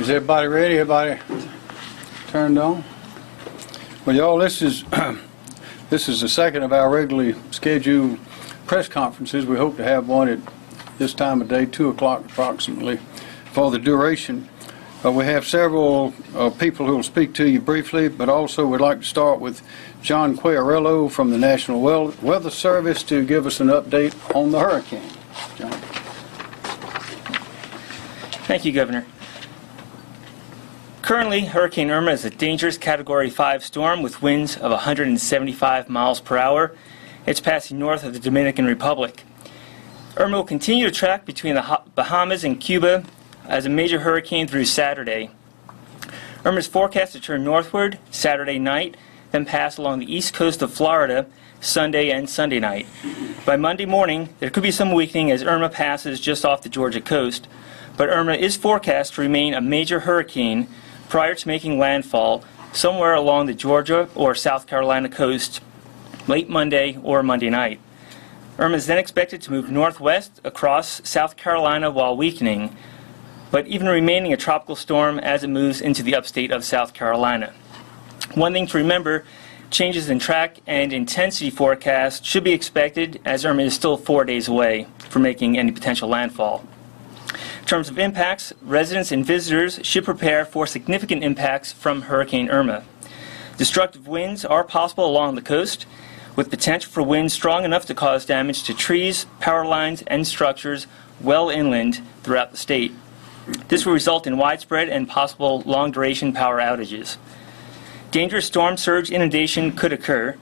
Is everybody ready? Everybody turned on? Well, y'all, this is this is the second of our regularly scheduled press conferences. We hope to have one at this time of day, 2 o'clock approximately, for the duration. We have several people who will speak to you briefly, but also we'd like to start with John Quagliarello from the National Weather Service to give us an update on the hurricane. John. Thank you, Governor. Currently, Hurricane Irma is a dangerous Category 5 storm with winds of 175 miles per hour. It's passing north of the Dominican Republic. Irma will continue to track between the Bahamas and Cuba as a major hurricane through Saturday. Irma is forecast to turn northward Saturday night, then pass along the east coast of Florida Sunday and Sunday night. By Monday morning, there could be some weakening as Irma passes just off the Georgia coast, but Irma is forecast to remain a major hurricane prior to making landfall somewhere along the Georgia or South Carolina coast late Monday or Monday night. Irma is then expected to move northwest across South Carolina while weakening, but even remaining a tropical storm as it moves into the upstate of South Carolina. One thing to remember, changes in track and intensity forecast should be expected as Irma is still 4 days away from making any potential landfall. In terms of impacts, residents and visitors should prepare for significant impacts from Hurricane Irma. Destructive winds are possible along the coast, with potential for winds strong enough to cause damage to trees, power lines, and structures well inland throughout the state. This will result in widespread and possible long-duration power outages. Dangerous storm surge inundation could occur,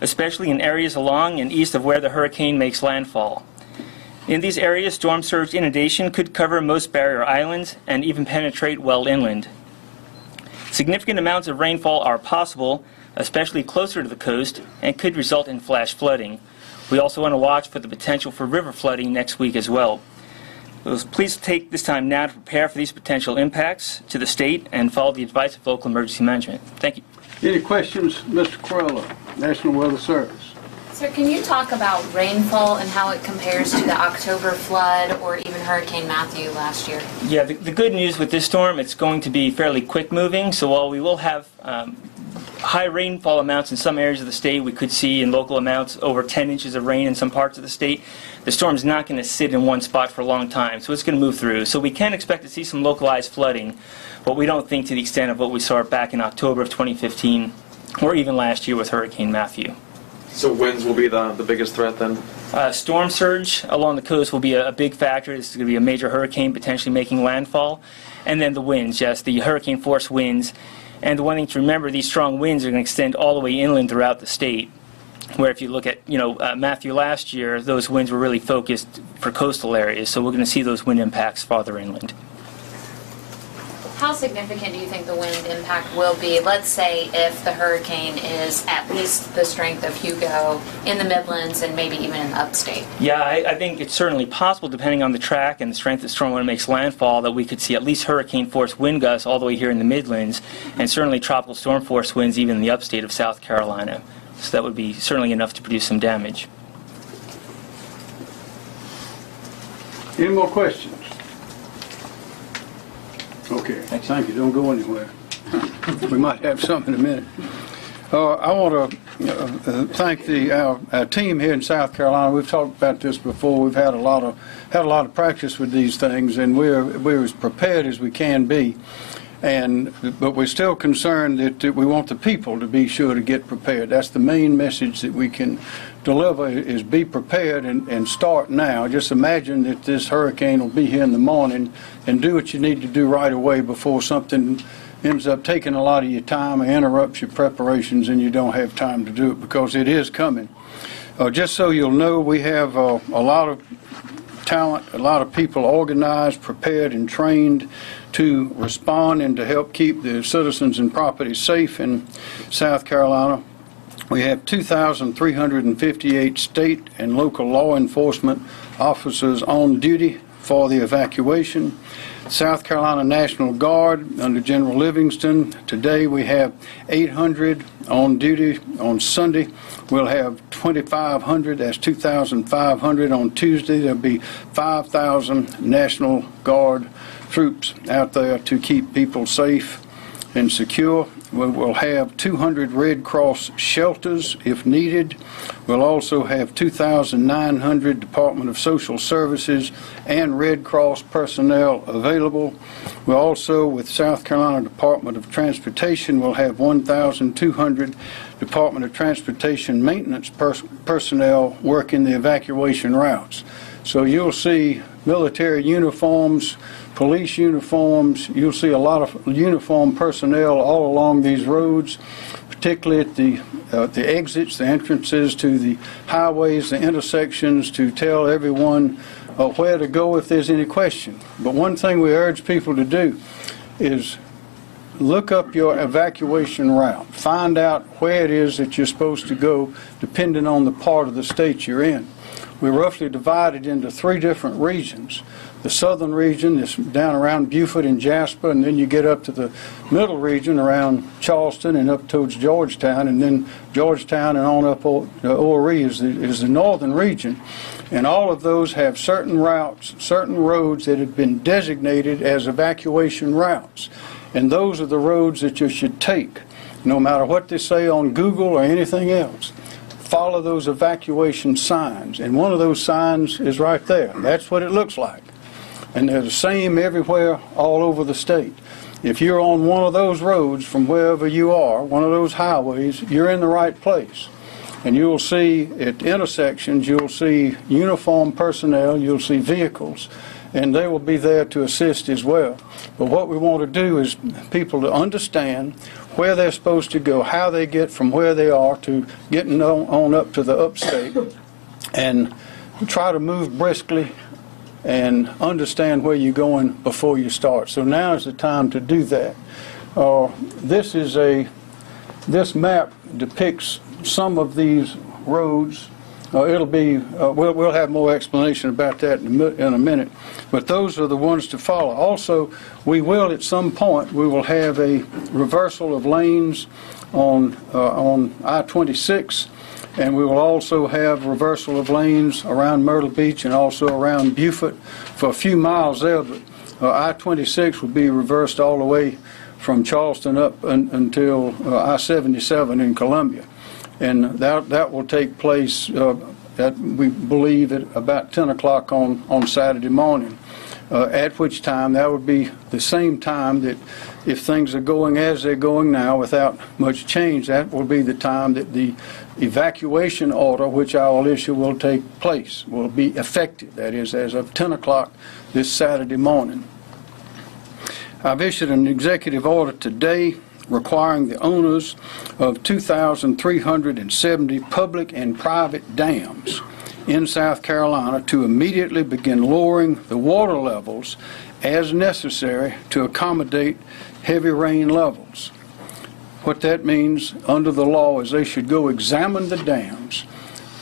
especially in areas along and east of where the hurricane makes landfall. In these areas, storm surge inundation could cover most barrier islands and even penetrate well inland. Significant amounts of rainfall are possible, especially closer to the coast, and could result in flash flooding. We also want to watch for the potential for river flooding next week as well. Please take this time now to prepare for these potential impacts to the state and follow the advice of local emergency management. Thank you. Any questions, Mr. Quagliarello, National Weather Service? Sir, can you talk about rainfall and how it compares to the October flood or even Hurricane Matthew last year? Yeah, the good news with this storm, it's going to be fairly quick moving, so while we will have high rainfall amounts in some areas of the state, we could see in local amounts over 10 inches of rain in some parts of the state, the storm is not going to sit in one spot for a long time, so it's going to move through. So we can expect to see some localized flooding, but we don't think to the extent of what we saw back in October of 2015 or even last year with Hurricane Matthew. So winds will be the biggest threat then? Storm surge along the coast will be a big factor. This is going to be a major hurricane potentially making landfall. And then the winds, yes, the hurricane force winds. And the one thing to remember, these strong winds are going to extend all the way inland throughout the state. Where if you look at, Matthew last year, those winds were really focused for coastal areas. So we're going to see those wind impacts farther inland. How significant do you think the wind impact will be? Let's say if the hurricane is at least the strength of Hugo in the Midlands and maybe even in the upstate. Yeah, I think it's certainly possible, depending on the track and the strength of the storm when it makes landfall, that we could see at least hurricane force wind gusts all the way here in the Midlands, and certainly tropical storm force winds even in the upstate of South Carolina. So that would be certainly enough to produce some damage. Any more questions? Okay, thank you. Don't go anywhere. We might have some in a minute. I want to thank our team here in South Carolina. We've talked about this before. We've had a lot of practice with these things, and we're as prepared as we can be. But we're still concerned that we want the people to be sure to get prepared. That's the main message that we can deliver, is be prepared and start now. Just imagine that this hurricane will be here in the morning, and do what you need to do right away before something ends up taking a lot of your time and interrupts your preparations and you don't have time to do it, because it is coming. Just so you'll know, we have a lot of talent, a lot of people organized, prepared, and trained to respond and to help keep the citizens and property safe in South Carolina. We have 2,358 state and local law enforcement officers on duty for the evacuation. South Carolina National Guard under General Livingston. Today we have 800 on duty on Sunday. We'll have 2,500, that's 2,500 on Tuesday. There'll be 5,000 National Guard troops out there to keep people safe and secure. We will have 200 Red Cross shelters if needed. We'll also have 2,900 Department of Social Services and Red Cross personnel available. We'll also, with South Carolina Department of Transportation, we'll have 1,200 Department of Transportation maintenance personnel working the evacuation routes. So you'll see military uniforms, police uniforms. You'll see a lot of uniformed personnel all along these roads, particularly at the exits, the entrances to the highways, the intersections, to tell everyone where to go if there's any question. But one thing we urge people to do is look up your evacuation route. Find out where it is that you're supposed to go, depending on the part of the state you're in. We're roughly divided into 3 different regions. The southern region is down around Beaufort and Jasper, and then you get up to the middle region around Charleston and up towards Georgetown, and then Georgetown and on up to Horry is the northern region. And all of those have certain routes, certain roads that have been designated as evacuation routes. And those are the roads that you should take, no matter what they say on Google or anything else. Follow those evacuation signs, and one of those signs is right there. That's what it looks like. And they're the same everywhere all over the state. If you're on one of those roads from wherever you are, one of those highways, you're in the right place. And you'll see at intersections, you'll see uniformed personnel, you'll see vehicles, and they will be there to assist as well. But what we want to do is people to understand where they're supposed to go, how they get from where they are to getting on up to the upstate, and try to move briskly and understand where you're going before you start. So now is the time to do that. This map depicts some of these roads. We'll have more explanation about that in a minute, but those are the ones to follow. Also, we will at some point, we will have a reversal of lanes on I-26, and we will also have reversal of lanes around Myrtle Beach and also around Beaufort for a few miles there, but I-26 will be reversed all the way from Charleston up until I-77 in Columbia. And that will take place, we believe, at about 10 o'clock on Saturday morning, at which time that would be the same time that if things are going as they're going now without much change, that will be the time that the evacuation order, which I will issue, will take place, will be effective. That is, as of 10 o'clock this Saturday morning. I've issued an executive order today requiring the owners of 2,370 public and private dams in South Carolina to immediately begin lowering the water levels as necessary to accommodate heavy rain levels. What that means under the law is they should go examine the dams,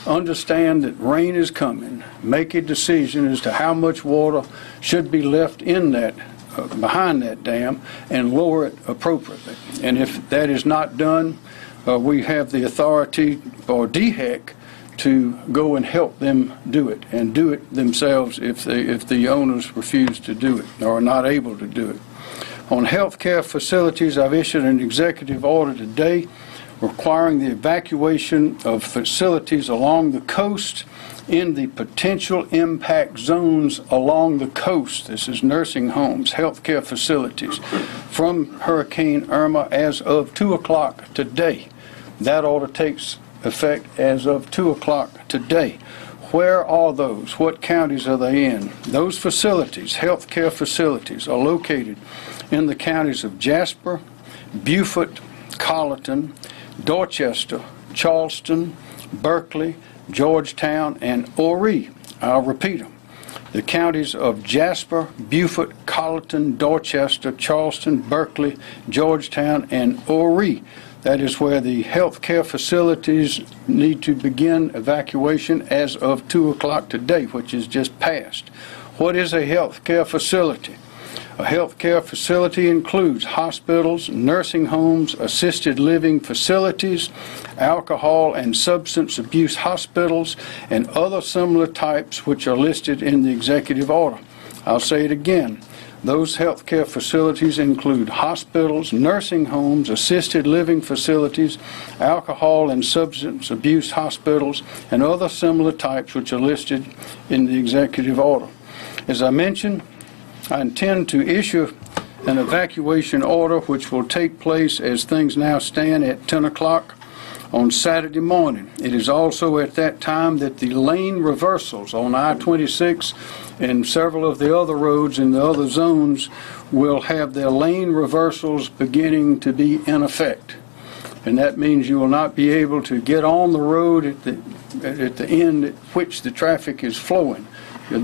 understand that rain is coming, make a decision as to how much water should be left in that behind that dam, and lower it appropriately. And if that is not done, we have the authority for DHEC to go and help them do it, and do it themselves if the owners refuse to do it or are not able to do it. On health care facilities, I've issued an executive order today requiring the evacuation of facilities along the coast in the potential impact zones along the coast. This is nursing homes, healthcare facilities, from Hurricane Irma as of 2 o'clock today. That order takes effect as of 2 o'clock today. Where are those? What counties are they in? Those facilities, healthcare facilities, are located in the counties of Jasper, Beaufort, Colleton, Dorchester, Charleston, Berkeley, Georgetown, and Horry. I'll repeat them. The counties of Jasper, Beaufort, Colleton, Dorchester, Charleston, Berkeley, Georgetown, and Horry. That is where the health care facilities need to begin evacuation as of 2 o'clock today, which is just passed. What is a health care facility? A health care facility includes hospitals, nursing homes, assisted living facilities, alcohol and substance abuse hospitals, and other similar types which are listed in the executive order. I'll say it again. Those healthcare facilities include hospitals, nursing homes, assisted living facilities, alcohol and substance abuse hospitals, and other similar types which are listed in the executive order. As I mentioned, I intend to issue an evacuation order which will take place as things now stand at 10 o'clock on Saturday morning. It is also at that time that the lane reversals on I-26 and several of the other roads in the other zones will have their lane reversals beginning to be in effect. And that means you will not be able to get on the road at the end at which the traffic is flowing.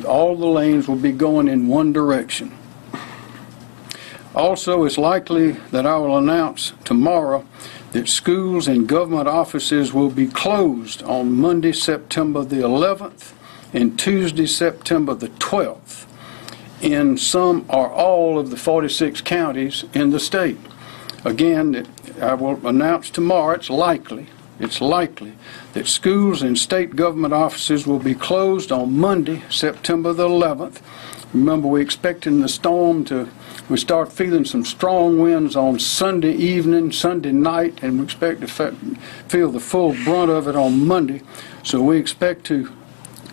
All the lanes will be going in one direction. Also, it's likely that I will announce tomorrow that schools and government offices will be closed on Monday, September the 11th and Tuesday, September the 12th in some or all of the 46 counties in the state. Again, I will announce tomorrow, it's likely that schools and state government offices will be closed on Monday, September the 11th. Remember, we're expecting the storm we start feeling some strong winds on Sunday evening, Sunday night, and we expect to feel the full brunt of it on Monday. So we expect to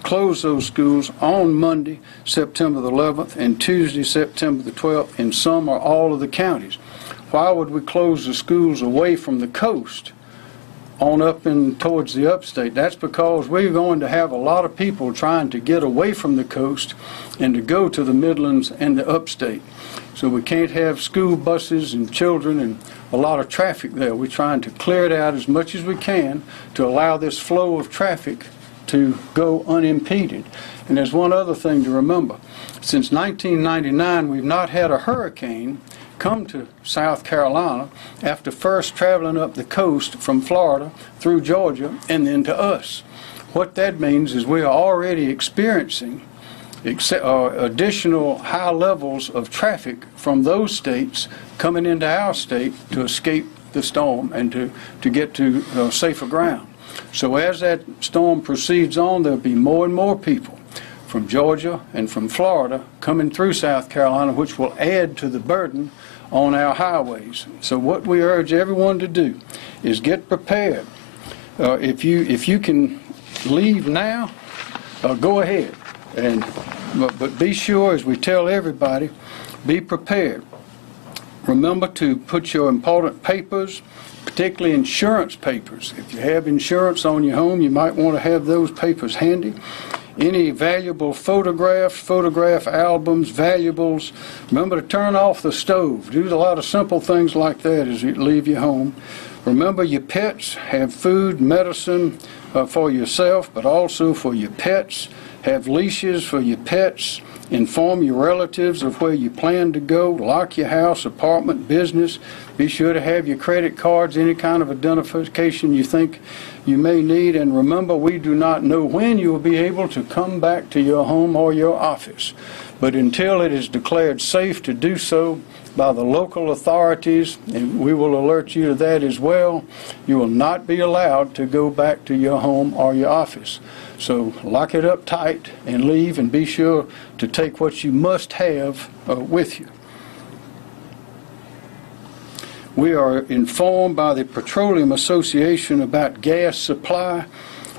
close those schools on Monday, September the 11th, and Tuesday, September the 12th, in some or all of the counties. Why would we close the schools away from the coast on up and towards the upstate? That's because we're going to have a lot of people trying to get away from the coast and to go to the Midlands and the upstate. So we can't have school buses and children and a lot of traffic there. We're trying to clear it out as much as we can to allow this flow of traffic to go unimpeded. And there's one other thing to remember. Since 1999, we've not had a hurricane come to South Carolina after first traveling up the coast from Florida through Georgia and then to us. What that means is we are already experiencing additional high levels of traffic from those states coming into our state to escape the storm and to get to safer ground. So as that storm proceeds on, there'll be more and more people from Georgia and from Florida coming through South Carolina, which will add to the burden on our highways. So what we urge everyone to do is get prepared. If you can leave now, go ahead. But be sure, as we tell everybody, be prepared. Remember to put your important papers, particularly insurance papers. If you have insurance on your home, you might want to have those papers handy. Any valuable photographs, photograph albums, valuables. Remember to turn off the stove. Do a lot of simple things like that as you leave your home. Remember your pets. Have food, medicine for yourself, but also for your pets. Have leashes for your pets. Inform your relatives of where you plan to go. Lock your house, apartment, business. Be sure to have your credit cards, any kind of identification you think you may need. And remember, we do not know when you will be able to come back to your home or your office. But until it is declared safe to do so by the local authorities, and we will alert you to that as well, you will not be allowed to go back to your home or your office. So lock it up tight and leave, and be sure to take what you must have with you. We are informed by the Petroleum Association about gas supply.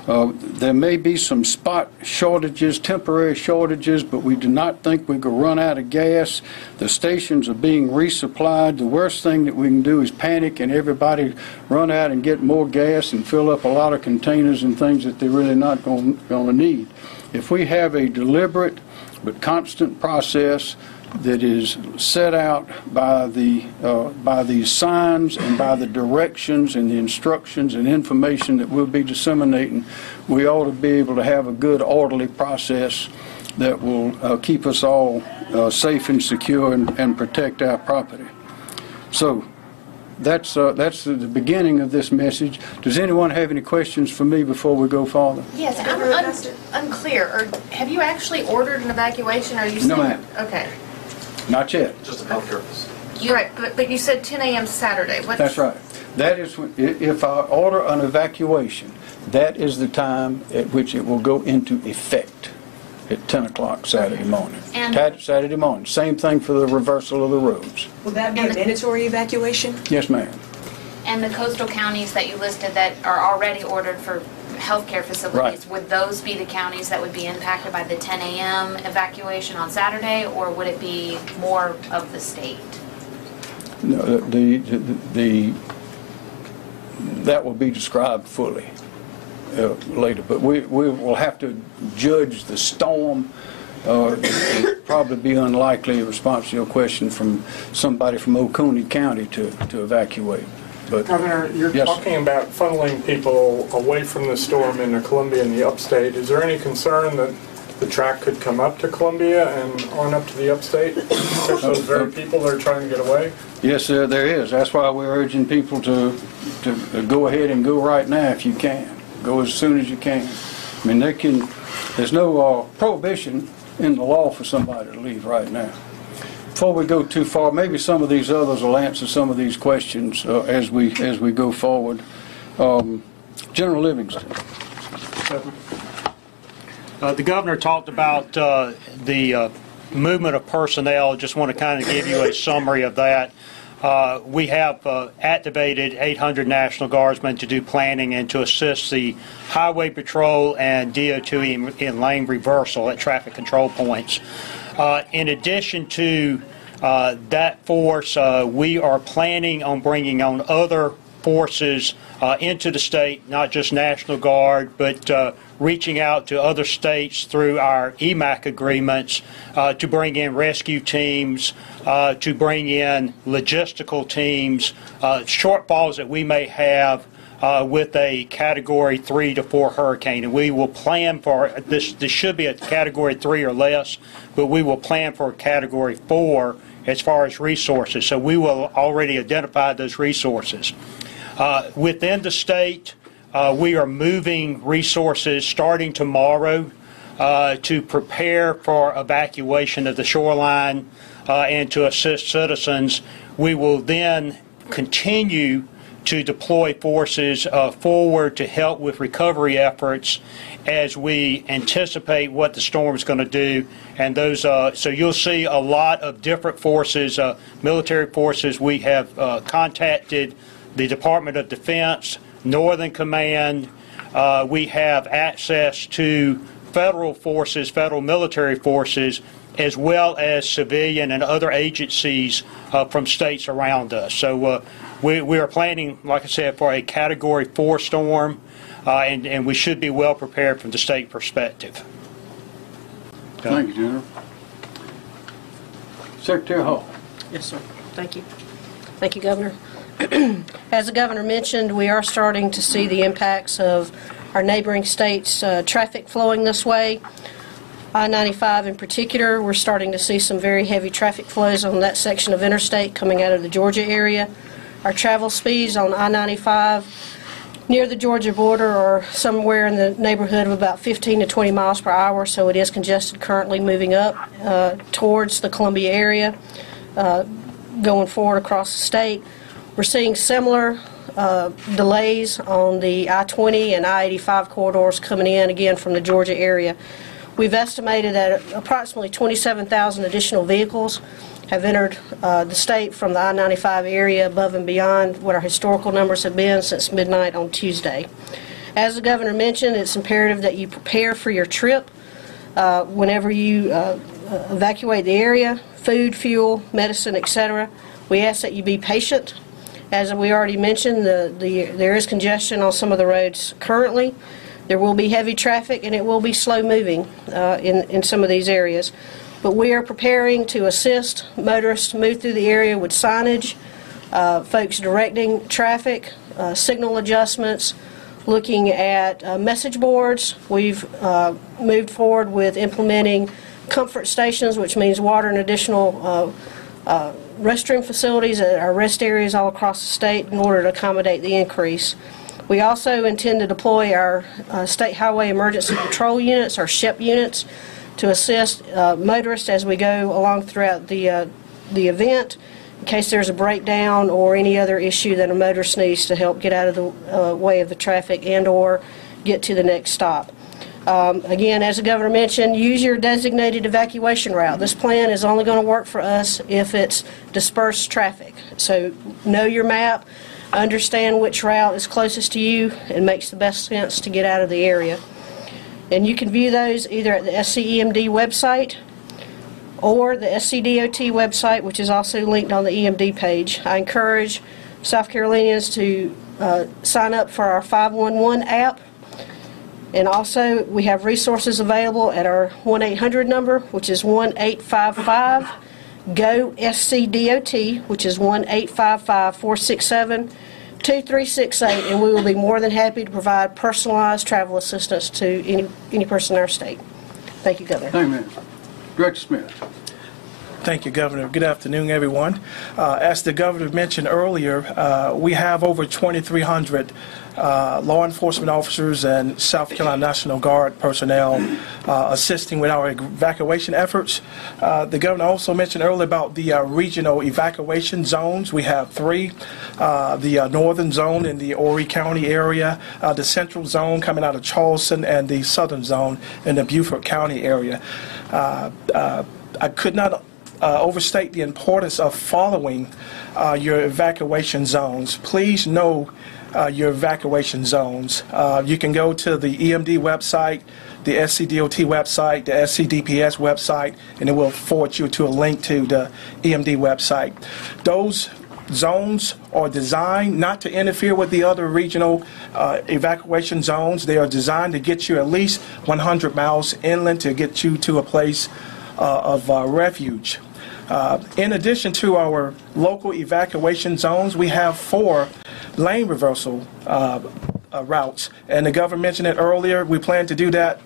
There may be some spot shortages, temporary shortages, but we do not think we could run out of gas. The stations are being resupplied. The worst thing that we can do is panic and everybody run out and get more gas and fill up a lot of containers and things that they're really not going to need. If we have a deliberate but constant process that is set out by these signs and by the directions and the instructions and information that we'll be disseminating, we ought to be able to have a good, orderly process that will keep us all safe and secure and protect our property. So that's the beginning of this message. Does anyone have any questions for me before we go farther? Yes, I'm unclear. Have you actually ordered an evacuation? Or are you saying? No, ma'am. Okay. Not yet. Just a health purpose. Right, but you said 10 a.m. Saturday. That's right. That is if I order an evacuation, that is the time at which it will go into effect. at 10 o'clock Saturday morning. And- Saturday morning. Same thing for the reversal of the roads. Will that be a mandatory evacuation? Yes, ma'am. And the coastal counties that you listed that are already ordered for healthcare facilities, Right. would those be the counties that would be impacted by the 10 a.m. evacuation on Saturday, or would it be more of the state? No, that will be described fully later, but we will have to judge the storm. It'd probably be unlikely, in response to your question, from somebody from Oconee County to evacuate. But Governor, you're yes, talking about funneling people away from the storm into Columbia and the upstate. Is there any concern that the track could come up to Columbia and on up to the upstate? Catch those very people that are trying to get away? yes, there is. That's why we're urging people to go ahead and go right now if you can. Go as soon as you can. I mean, there's no prohibition in the law for somebody to leave right now. Before we go too far, maybe some of these others will answer some of these questions as we go forward. General Livingston. The governor talked about the movement of personnel. Just want to kind of give you a summary of that. We have activated 800 National Guardsmen to do planning and to assist the Highway Patrol and DOT in lane reversal at traffic control points. In addition to that force, we are planning on bringing on other forces into the state, not just National Guard, but reaching out to other states through our EMAC agreements to bring in rescue teams, to bring in logistical teams, shortfalls that we may have with a Category 3 to 4 hurricane. And we will plan for, this should be a Category 3 or less, but we will plan for a Category 4 as far as resources. So we will already identify those resources. Within the state, we are moving resources starting tomorrow to prepare for evacuation of the shoreline and to assist citizens. We will then continue to deploy forces forward to help with recovery efforts as we anticipate what the storm is going to do. And those, so you'll see a lot of different forces, military forces. We have contacted the Department of Defense, Northern Command. We have access to federal forces, federal military forces, as well as civilian and other agencies from states around us. So we are planning, like I said, for a Category 4 storm, and we should be well prepared from the state perspective. Thank you, General. Secretary Hall. Yes, sir. Thank you. Thank you, Governor. As the Governor mentioned, we are starting to see the impacts of our neighboring states' traffic flowing this way. I-95 in particular, we're starting to see some very heavy traffic flows on that section of interstate coming out of the Georgia area. Our travel speeds on I-95 near the Georgia border are somewhere in the neighborhood of about 15 to 20 miles per hour, so it is congested currently moving up towards the Columbia area, going forward across the state. We're seeing similar delays on the I-20 and I-85 corridors coming in, again, from the Georgia area. We've estimated that approximately 27,000 additional vehicles have entered the state from the I-95 area above and beyond what our historical numbers have been since midnight on Tuesday. As the Governor mentioned, it's imperative that you prepare for your trip whenever you evacuate the area, food, fuel, medicine, etc. We ask that you be patient. As we already mentioned, there is congestion on some of the roads currently. There will be heavy traffic and it will be slow moving in some of these areas. But we are preparing to assist motorists move through the area with signage, folks directing traffic, signal adjustments, looking at message boards. We've moved forward with implementing comfort stations, which means water and additional restroom facilities at our rest areas all across the state in order to accommodate the increase. We also intend to deploy our State Highway Emergency Patrol units, our SHEP units, to assist motorists as we go along throughout the event in case there's a breakdown or any other issue that a motorist needs to help get out of the way of the traffic and or get to the next stop. Again, as the governor mentioned, use your designated evacuation route. This plan is only going to work for us if it's dispersed traffic. So know your map, understand which route is closest to you and makes the best sense to get out of the area. And you can view those either at the SCEMD website or the SCDOT website, which is also linked on the EMD page. I encourage South Carolinians to sign up for our 511 app. And also, we have resources available at our 1-800 number, which is 1-855-GO-SCDOT, which is 1-855-467-2368, and we will be more than happy to provide personalized travel assistance to any person in our state. Thank you, Governor. Thank you, ma'am. Director Smith. Thank you, Governor. Good afternoon, everyone. As the Governor mentioned earlier, we have over 2,300 law enforcement officers and South Carolina National Guard personnel assisting with our evacuation efforts. The Governor also mentioned earlier about the regional evacuation zones. We have 3, the northern zone in the Horry County area, the central zone coming out of Charleston, and the southern zone in the Beaufort County area. I could not overstate the importance of following your evacuation zones. Please know your evacuation zones. You can go to the EMD website, the SCDOT website, the SCDPS website, and it will forward you to a link to the EMD website. Those zones are designed not to interfere with the other regional evacuation zones. They are designed to get you at least 100 miles inland to get you to a place of refuge. In addition to our local evacuation zones, we have 4 lane reversal routes, and the governor mentioned it earlier. We plan to do that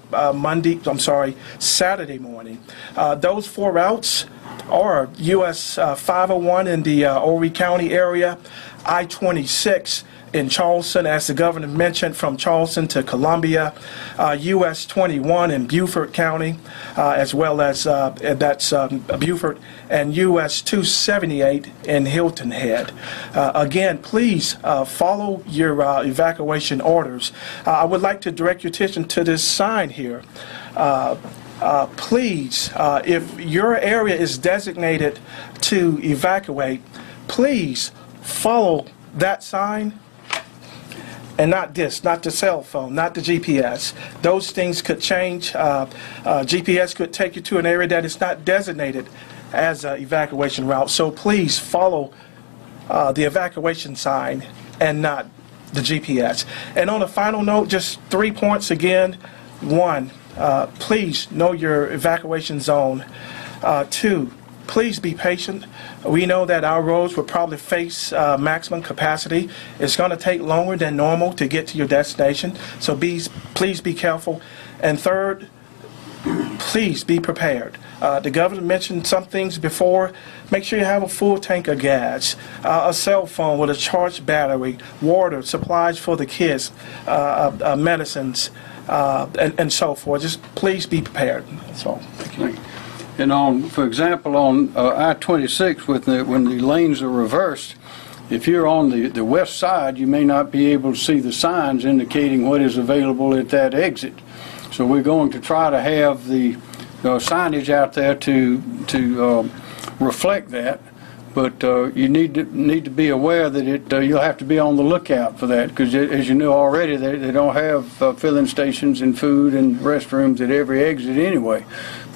Saturday morning. Those 4 routes are US 501 in the Horry County area, I-26 in Charleston, as the governor mentioned, from Charleston to Columbia, US 21 in Beaufort County, as well as that's Beaufort, and US 278 in Hilton Head. Again, please follow your evacuation orders. I would like to direct your attention to this sign here. Please, if your area is designated to evacuate, please follow that sign. And not this, not the cell phone, not the GPS. Those things could change. GPS could take you to an area that is not designated as an evacuation route. So please follow the evacuation sign and not the GPS. And on a final note, just 3 points again. 1, please know your evacuation zone. 2, please be patient. We know that our roads will probably face maximum capacity. It's going to take longer than normal to get to your destination, so please be careful. And 3rd, please be prepared. The governor mentioned some things before. Make sure you have a full tank of gas, a cell phone with a charged battery, water, supplies for the kids, medicines, and so forth. Just please be prepared. That's all. Thank you. And for example, on I-26, when the lanes are reversed, if you're on the west side, you may not be able to see the signs indicating what is available at that exit. So we're going to try to have the signage out there to reflect that. But you need to be aware that you'll have to be on the lookout for that, because as you know already, they don't have filling stations and food and restrooms at every exit anyway.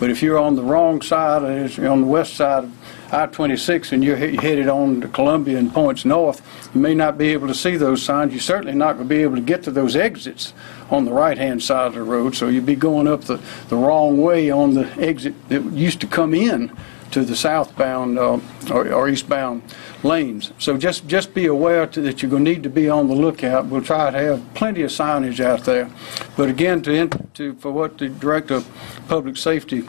But if you're on the wrong side, on the west side of I-26, and you're headed on to Columbia and points north, you may not be able to see those signs. You're certainly not going to be able to get to those exits on the right-hand side of the road, so you'll be going up the wrong way on the exit that used to come in to the southbound or eastbound lanes. So just be aware that you're going to need to be on the lookout. We'll try to have plenty of signage out there. But again, for what the Director of Public Safety,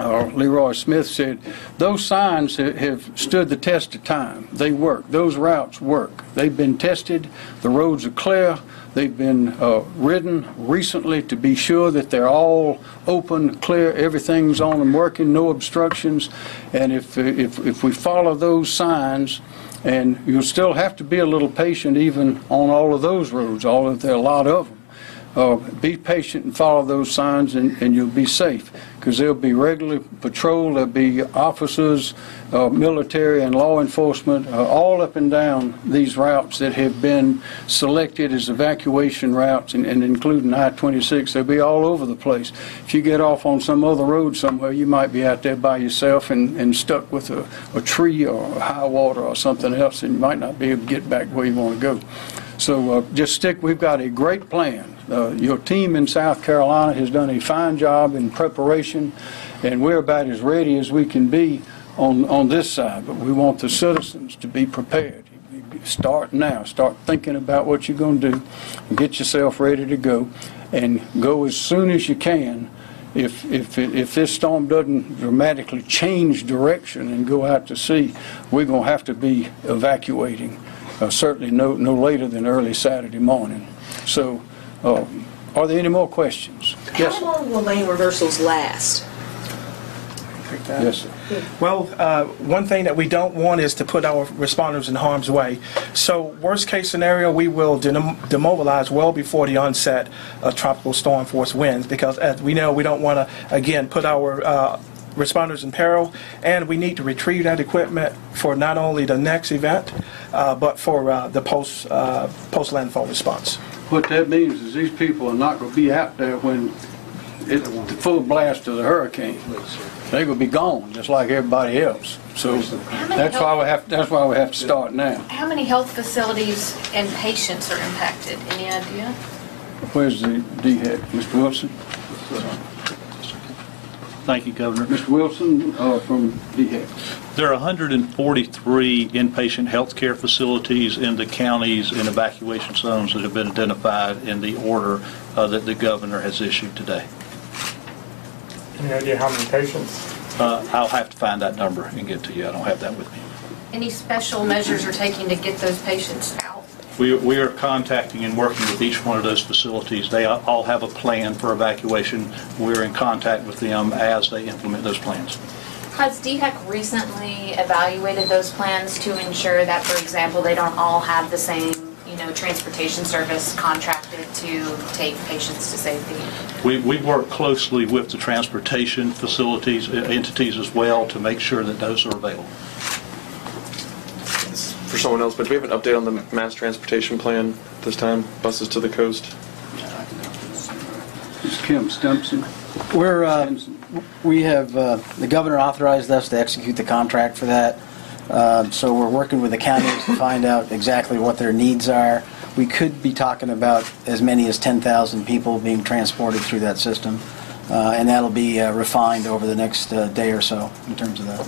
Leroy Smith, said, those signs have stood the test of time. They work. Those routes work. They've been tested. The roads are clear. They've been ridden recently to be sure that they're all open, clear, everything's on and working, no obstructions. And if we follow those signs, and you'll still have to be a little patient even on all of those roads, there are a lot of them. be patient and follow those signs, and you'll be safe, because there'll be regular patrol, there'll be officers, military and law enforcement, all up and down these routes that have been selected as evacuation routes, and including I-26. They'll be all over the place. If you get off on some other road somewhere, you might be out there by yourself and stuck with a tree or high water or something else, and you might not be able to get back where you want to go. So just stick. We've got a great plan. Your team in South Carolina has done a fine job in preparation, and we're about as ready as we can be on this side. But we want the citizens to be prepared. Start now. Start thinking about what you're going to do, and get yourself ready to go, and go as soon as you can. If this storm doesn't dramatically change direction and go out to sea, we're going to have to be evacuating. Certainly no later than early Saturday morning. So, are there any more questions? Yes, How long will lane reversals last? yes, sir. Well, one thing that we don't want is to put our responders in harm's way. So worst case scenario, we will demobilize well before the onset of tropical storm force winds, because as we know, we don't want to, again, put our responders in peril, and we need to retrieve that equipment for not only the next event, but for the post-landfall response. What that means is these people are not going to be out there when it's the full blast of the hurricane. They're going to be gone, just like everybody else. So that's why we have to start now. How many health facilities and patients are impacted? Any idea? Where's the DHEC? Mr. Wilson? Thank you, Governor. Mr. Wilson from DHEC. There are 143 inpatient health care facilities in the counties and evacuation zones that have been identified in the order that the governor has issued today. Any idea how many patients? I'll have to find that number and get to you. I don't have that with me. Any special measures are taking to get those patients out? We are contacting and working with each one of those facilities. They all have a plan for evacuation. We're in contact with them as they implement those plans. Has DHEC recently evaluated those plans to ensure that, for example, they don't all have the same, transportation service contracted to take patients to safety? We work closely with the transportation facilities, entities as well, to make sure that those are available. For someone else, but do we have an update on the mass transportation plan this time? Buses to the coast? Ms. Kim Stimpson. We have, the governor authorized us to execute the contract for that. So we're working with the counties to find out exactly what their needs are. We could be talking about as many as 10,000 people being transported through that system. And that'll be refined over the next day or so in terms of that.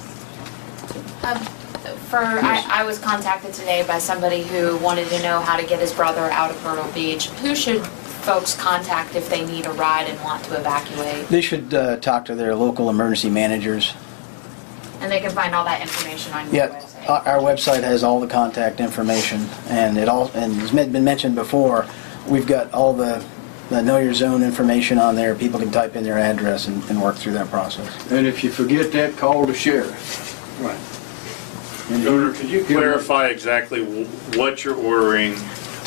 I was contacted today by somebody who wanted to know how to get his brother out of Myrtle Beach. Who should folks contact if they need a ride and want to evacuate? They should talk to their local emergency managers. And they can find all that information on your website? Our website has all the contact information, and as been mentioned before, we've got all the Know Your Zone information on there. People can type in their address and work through that process. And if you forget that, call the sheriff. Right. Governor, could you clarify exactly what you're ordering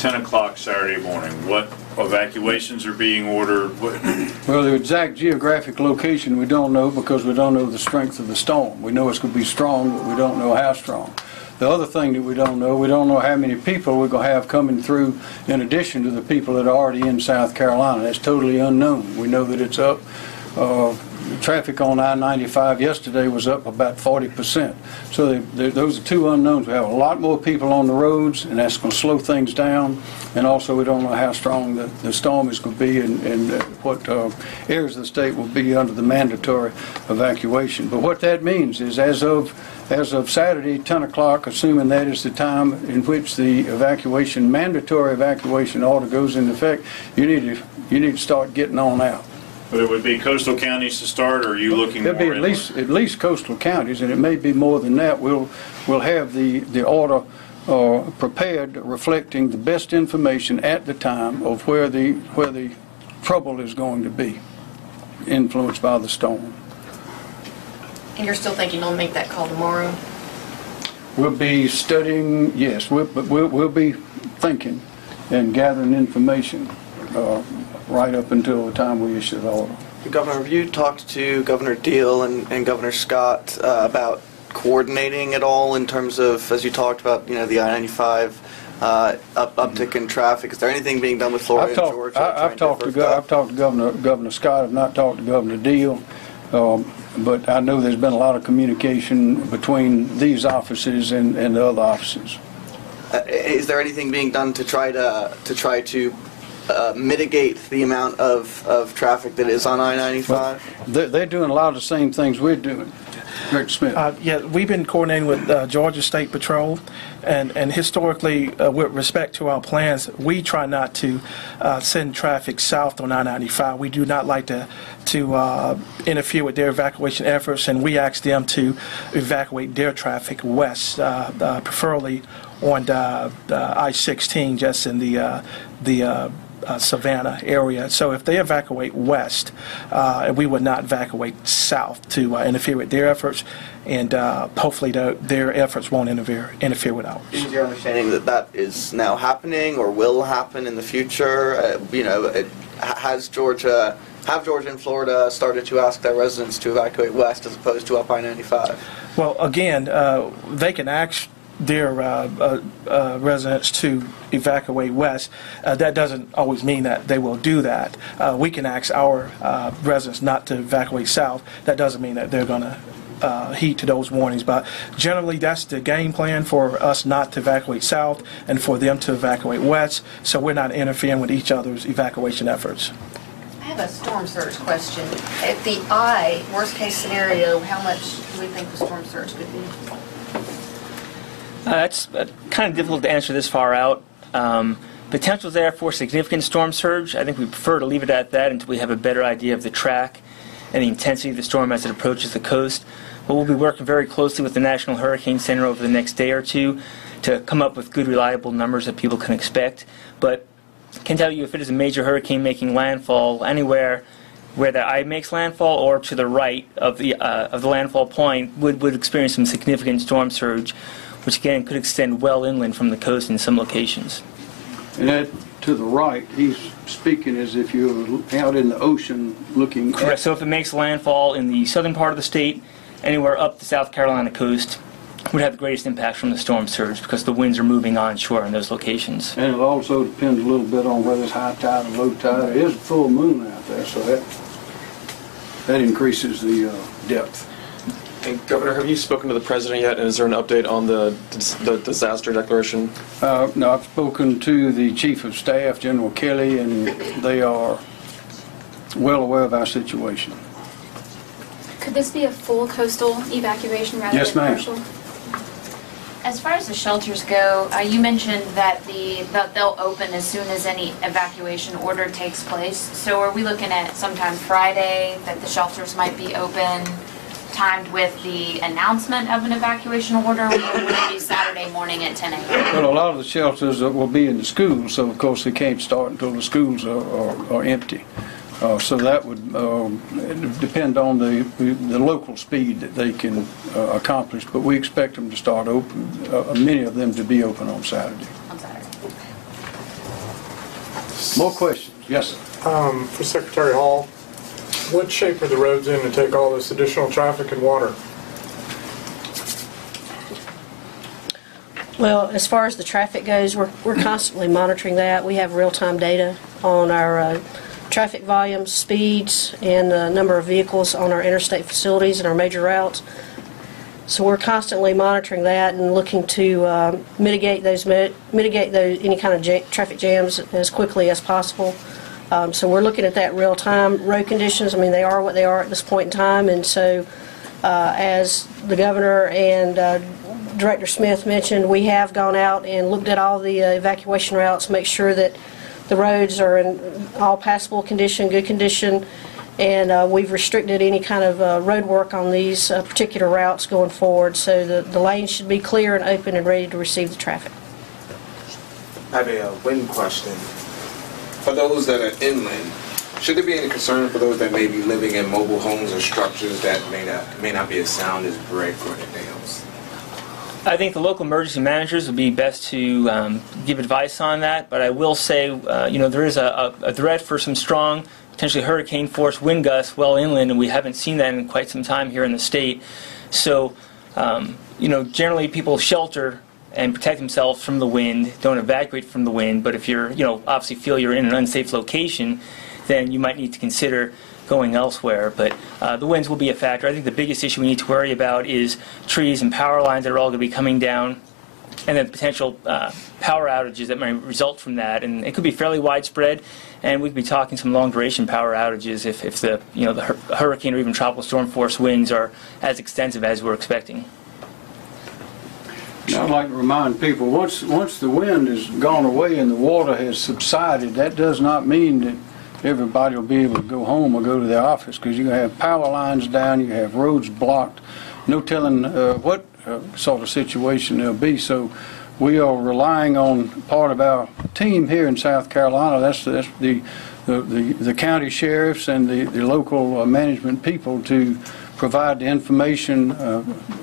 10 o'clock Saturday morning? What evacuations are being ordered? Well, the exact geographic location we don't know, because we don't know the strength of the storm. We know it's going to be strong, but we don't know how strong. The other thing that we don't know how many people we're going to have coming through in addition to the people that are already in South Carolina. That's totally unknown. We know that it's up. Traffic on I-95 yesterday was up about 40%. So those are two unknowns. We have a lot more people on the roads, and that's going to slow things down. And also, we don't know how strong the storm is going to be and what areas of the state will be under the mandatory evacuation. But what that means is, as of Saturday, 10 o'clock, assuming that is the time in which the mandatory evacuation order goes into effect, you need to start getting on out. But it would be coastal counties to start, or are you looking more It'll be at least coastal counties, and it may be more than that. We'll have the order prepared, reflecting the best information at the time of where the trouble is going to be, influenced by the storm. And you're still thinking you'll make that call tomorrow? We'll be studying, yes, but we'll be thinking and gathering information right up until the time we issue the order. Governor, have you talked to Governor Deal and Governor Scott about coordinating at all in terms of, as you talked about, the I-95 uptick in traffic? Is there anything being done with Florida and Georgia? I've talked to Governor Scott. I've not talked to Governor Deal, but I know there's been a lot of communication between these offices and the other offices. Is there anything being done to try to mitigate the amount of traffic that is on I-95? Well, they're doing a lot of the same things we're doing. Director Smith. Yeah, we've been coordinating with Georgia State Patrol, and historically, with respect to our plans, we try not to send traffic south on I-95. We do not like to interfere with their evacuation efforts, and we ask them to evacuate their traffic west, preferably on I-16, just in the Savannah area. So if they evacuate west, we would not evacuate south to interfere with their efforts, and hopefully their efforts won't interfere with ours. Is your understanding that is now happening or will happen in the future? Have Georgia and Florida started to ask their residents to evacuate west as opposed to up I-95? Well, again, they can ask their residents to evacuate west. That doesn't always mean that they will do that. We can ask our residents not to evacuate south. That doesn't mean that they're going to heed to those warnings. But generally, that's the game plan, for us not to evacuate south and for them to evacuate west, so we're not interfering with each other's evacuation efforts. I have a storm surge question. At the worst case scenario, how much do we think the storm surge could be? That's kind of difficult to answer this far out. Potential there for significant storm surge. I think we prefer to leave it at that until we have a better idea of the track and the intensity of the storm as it approaches the coast. But we'll be working very closely with the National Hurricane Center over the next day or two to come up with good, reliable numbers that people can expect. But I can tell you, if it is a major hurricane making landfall anywhere where the eye makes landfall or to the right of the landfall point, would experience some significant storm surge, which again could extend well inland from the coast in some locations. And that to the right, he's speaking as if you're out in the ocean looking. Correct. So if it makes landfall in the southern part of the state, anywhere up the South Carolina coast, would have the greatest impact from the storm surge because the winds are moving onshore in those locations. And it'll also depend a little bit on whether it's high tide or low tide. There is a full moon out there, so that increases the depth. And Governor, have you spoken to the President yet, and is there an update on the disaster declaration? No, I've spoken to the Chief of Staff, General Kelly, and they are well aware of our situation. Could this be a full coastal evacuation rather Yes, than ma'am. partial? As far as the shelters go, you mentioned that they'll open as soon as any evacuation order takes place. So are we looking at sometime Friday that the shelters might be open, timed with the announcement of an evacuation order, or would it be Saturday morning at 10 a.m.? Well, a lot of the shelters will be in the schools, so of course they can't start until the schools are empty. So that would depend on the local speed that they can accomplish, but we expect them to start open, many of them to be open on Saturday. On Saturday. More questions? Yes, sir. For Secretary Hall, what shape are the roads in to take all this additional traffic and water? Well, as far as the traffic goes, we're constantly monitoring that. We have real-time data on our traffic volumes, speeds, and the number of vehicles on our interstate facilities and our major routes. So we're constantly monitoring that and looking to mitigate any kind of traffic jams as quickly as possible. So we're looking at that real time. Road conditions, I mean, they are what they are at this point in time, and so as the governor and Director Smith mentioned, we have gone out and looked at all the evacuation routes, make sure that the roads are in all passable condition, good condition, and we've restricted any kind of road work on these particular routes going forward, so the lanes should be clear and open and ready to receive the traffic. I have a wind question. For those that are inland, should there be any concern for those that may be living in mobile homes or structures that may not be as sound as brick or anything else? I think the local emergency managers would be best to give advice on that, but I will say, there is a threat for some strong, potentially hurricane-force wind gusts well inland, and we haven't seen that in quite some time here in the state. So, generally people shelter and protect themselves from the wind, don't evacuate from the wind, but if you're, obviously feel you're in an unsafe location, then you might need to consider going elsewhere. But the winds will be a factor. I think the biggest issue we need to worry about is trees and power lines that are all going to be coming down, and then potential power outages that might result from that. And it could be fairly widespread, and we could be talking some long-duration power outages if the the hurricane or even tropical storm force winds are as extensive as we're expecting. I'd like to remind people, once the wind has gone away and the water has subsided, that does not mean that everybody will be able to go home or go to their office, because you have power lines down, you have roads blocked, no telling what sort of situation there'll be. So we are relying on part of our team here in South Carolina. That's the county sheriffs and the local management people to provide the information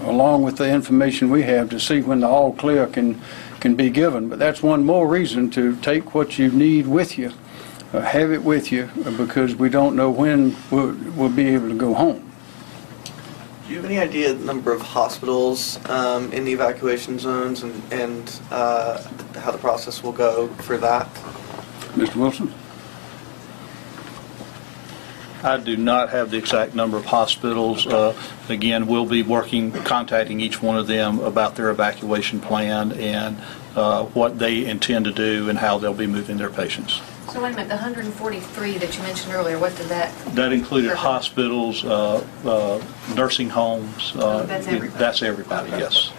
along with the information we have to see when the all clear can be given. But that's one more reason to take what you need with you. Have it with you, because we don't know when we'll be able to go home. Do you have any idea the number of hospitals in the evacuation zones and how the process will go for that? Mr. Wilson? I do not have the exact number of hospitals. Again, we'll be contacting each one of them about their evacuation plan and what they intend to do and how they'll be moving their patients. So wait a minute, the 143 that you mentioned earlier, what did that? That included hospitals, nursing homes. That's everybody. That's everybody, yes.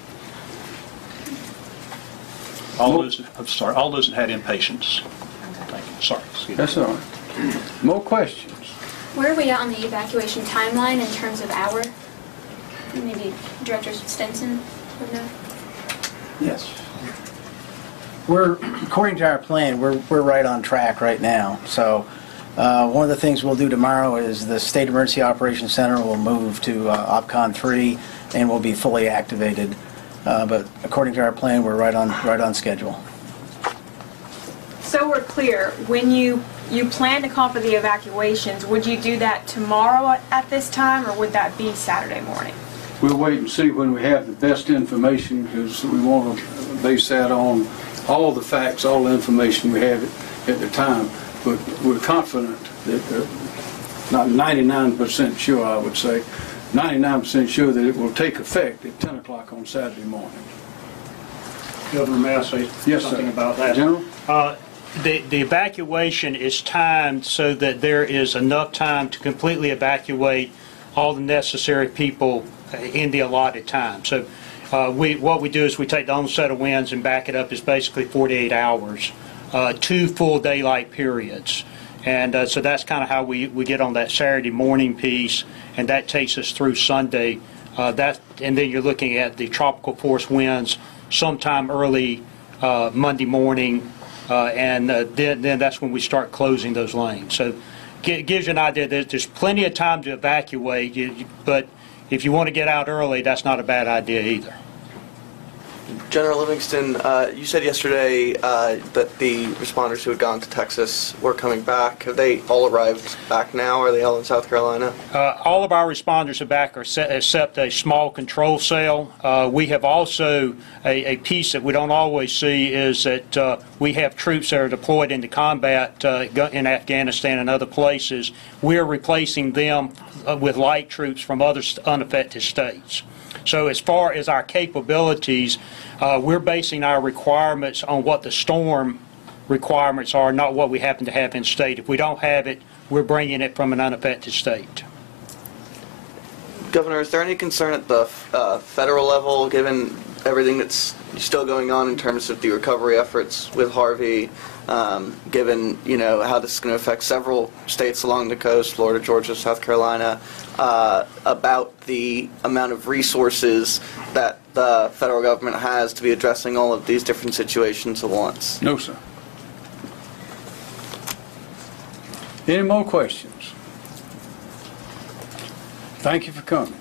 All those that had inpatients. Thank you. Sorry. Excuse me. That's all right. More questions? Where are we at on the evacuation timeline in terms of hour? Maybe Director Stinson would know. Yes. According to our plan, we're right on track right now. So one of the things we'll do tomorrow is the State Emergency Operations Center will move to OPCON 3 and will be fully activated. But according to our plan, we're right on schedule. So we're clear, when you plan to call for the evacuations, would you do that tomorrow at this time, or would that be Saturday morning? We'll wait and see when we have the best information, because we want to base that on all the facts, all the information we have at the time. But we're confident that, not 99% sure, I would say, 99% sure that it will take effect at 10 o'clock on Saturday morning. Governor, may I say something about that? General? The evacuation is timed so that there is enough time to completely evacuate all the necessary people in the allotted time. So what we do is we take the onset of winds and back it up is basically 48 hours, 2 full daylight periods. And so that's kind of how we get on that Saturday morning piece, and that takes us through Sunday. And then you're looking at the tropical force winds sometime early Monday morning, and then that's when we start closing those lanes. So it gives you an idea that there's plenty of time to evacuate, but if you want to get out early, that's not a bad idea either. General Livingston, you said yesterday that the responders who had gone to Texas were coming back. Have they all arrived back now? Are they all in South Carolina? All of our responders are back except a small control cell. We have also, a piece that we don't always see is that we have troops that are deployed into combat in Afghanistan and other places. We're replacing them with light troops from other unaffected states. So as far as our capabilities, we're basing our requirements on what the storm requirements are, not what we happen to have in state. If we don't have it, we're bringing it from an unaffected state. Governor, is there any concern at the federal level, given everything that's still going on in terms of the recovery efforts with Harvey, given how this is going to affect several states along the coast, Florida, Georgia, South Carolina, about the amount of resources that the federal government has to be addressing all of these different situations at once? No, sir. Any more questions? Thank you for coming.